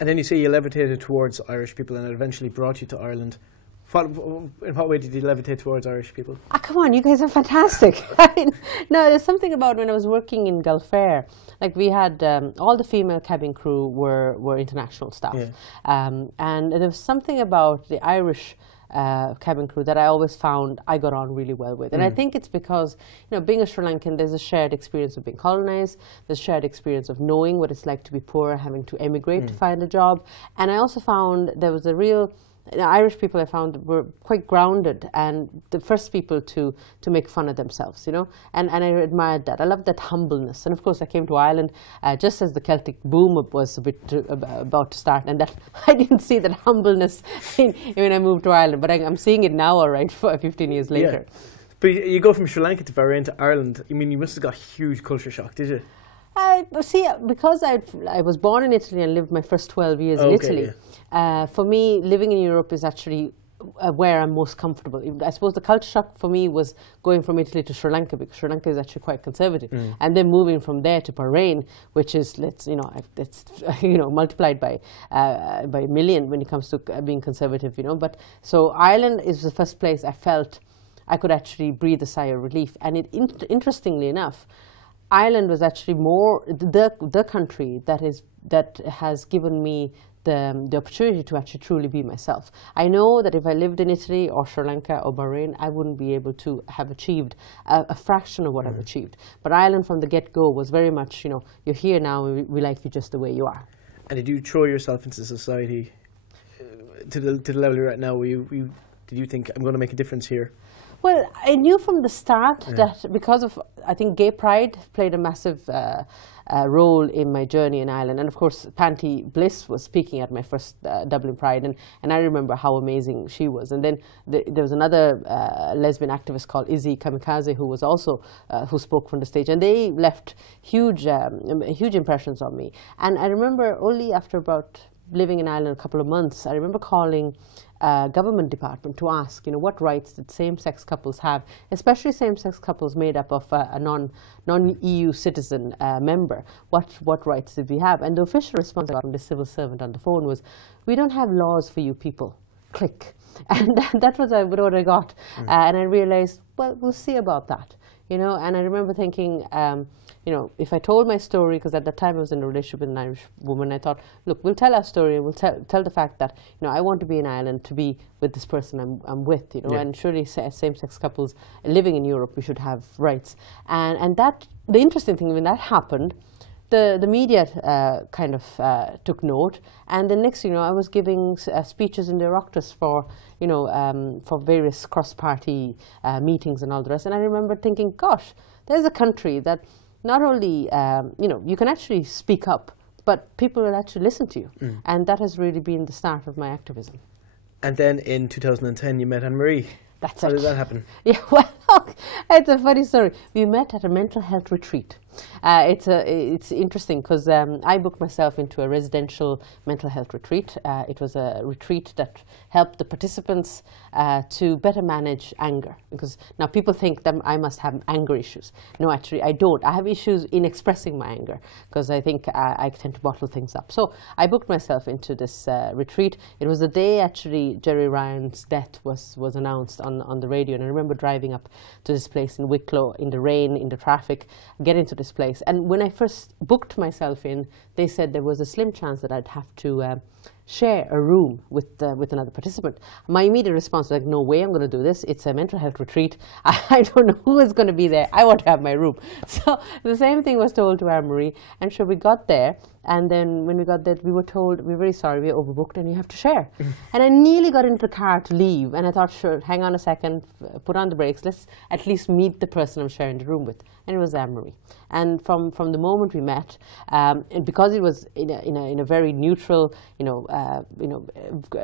And then you say you levitated towards Irish people and it eventually brought you to Ireland. In what way did you levitate towards Irish people? Ah, come on, you guys are fantastic. I mean, no, there's something about when I was working in Gulf Air, like we had all the female cabin crew were international staff. Yeah. And there was something about the Irish cabin crew that I always found I got on really well with. And I think it's because, you know, being a Sri Lankan, there's a shared experience of being colonized, there's a shared experience of knowing what it's like to be poor, having to emigrate to find a job. And I also found there was a real, the Irish people I found were quite grounded and the first people to make fun of themselves, you know, and I admired that. I loved that humbleness. And of course I came to Ireland just as the Celtic boom was a bit about to start, and that I didn't see that humbleness when I moved to Ireland, but I'm seeing it now, all right, 15 years later. Yeah. But you go from Sri Lanka to Bahrain to Ireland. I mean, you must have got huge culture shock, did you? See, because I was born in Italy and lived my first 12 years in Italy, for me, living in Europe is actually where I'm most comfortable. I suppose the culture shock for me was going from Italy to Sri Lanka, because Sri Lanka is actually quite conservative, and then moving from there to Bahrain, which is it's multiplied by a million when it comes to being conservative, you know. But so Ireland is the first place I felt I could actually breathe a sigh of relief, and interestingly enough, Ireland was actually more the country that has given me the opportunity to actually truly be myself. I know that if I lived in Italy or Sri Lanka or Bahrain, I wouldn't be able to have achieved a fraction of what I've achieved. But Ireland from the get-go was very much, you know, you're here now and we like you just the way you are. And did you throw yourself into society to the level you're at now? Did you think, I'm going to make a difference here? Well, I knew from the start that because of, I think gay pride played a massive role in my journey in Ireland. And of course, Panty Bliss was speaking at my first Dublin Pride, and I remember how amazing she was. And then there was another lesbian activist called Izzy Kamikaze who was also, who spoke from the stage. And they left huge impressions on me. And I remember only after about living in Ireland a couple of months, I remember calling government department to ask, you know, what rights did same-sex couples have, especially same-sex couples made up of a non-EU citizen member. What rights did we have? And the official response I got from the civil servant on the phone was, we don't have laws for you people. Click. And that was what I got. And I realized, well, we'll see about that. You know, and I remember thinking, you know, if I told my story, because at that time I was in a relationship with an Irish woman, I thought, look, we'll tell our story and we'll tell the fact that, you know, I want to be in Ireland to be with this person I'm with, you know, and surely same-sex couples living in Europe, we should have rights. And that, the interesting thing, when that happened, the media kind of took note, and the next thing you know, I was giving speeches in the Oireachtas for, you know, for various cross-party meetings and all the rest. And I remember thinking, gosh, there's a country that not only, you know, you can actually speak up, but people will actually listen to you. And that has really been the start of my activism. And then in 2010, you met Anne-Marie. That's How it. did that happen? Yeah, well, look, it's a funny story. We met at a mental health retreat. It's interesting because I booked myself into a residential mental health retreat. It was a retreat that helped the participants to better manage anger. Because now people think that I must have anger issues. No, actually, I don't. I have issues in expressing my anger because I think I tend to bottle things up. So I booked myself into this retreat. It was the day, actually, Jerry Ryan's death was announced on the radio. And I remember driving up to this place in Wicklow in the rain, in the traffic, getting to this place. And when I first booked myself in, they said there was a slim chance that I'd have to share a room with another participant. My immediate response was like, no way I'm going to do this. It's a mental health retreat. I don't know who is going to be there. I want to have my room. So the same thing was told to Anne-Marie. And so we got there. And then when we got there, we were told, we're very sorry, we're overbooked and you have to share. And I nearly got into the car to leave. And I thought, sure, hang on a second, put on the brakes. Let's at least meet the person I'm sharing the room with. And it was Anne-Marie. And from the moment we met, and because it was in a very neutral,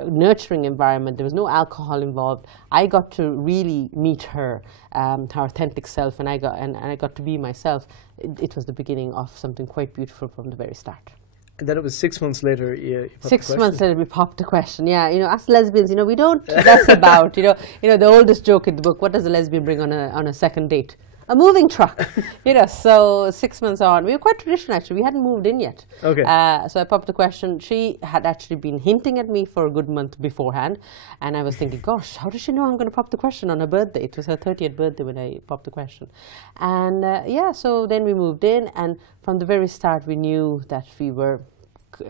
nurturing environment, there was no alcohol involved. I got to really meet her authentic self, and I got to be myself. It was the beginning of something quite beautiful from the very start. And then it was 6 months later, you popped 6 months later, we popped the question. Yeah, you know, us lesbians, you know, we don't mess about. You know, the oldest joke in the book: what does a lesbian bring on a second date? a moving truck, you know. So 6 months on, we were quite traditional actually. We hadn't moved in yet. Okay. So I popped the question. She had actually been hinting at me for a good month beforehand, and I was thinking, gosh, how does she know I'm going to pop the question on her birthday? It was her 30th birthday when I popped the question, and yeah. So then we moved in, and from the very start, we knew that we were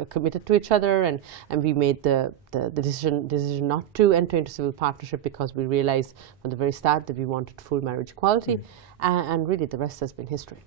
committed to each other, and we made the decision not to enter into civil partnership because we realized from the very start that we wanted full marriage equality, and really the rest has been history.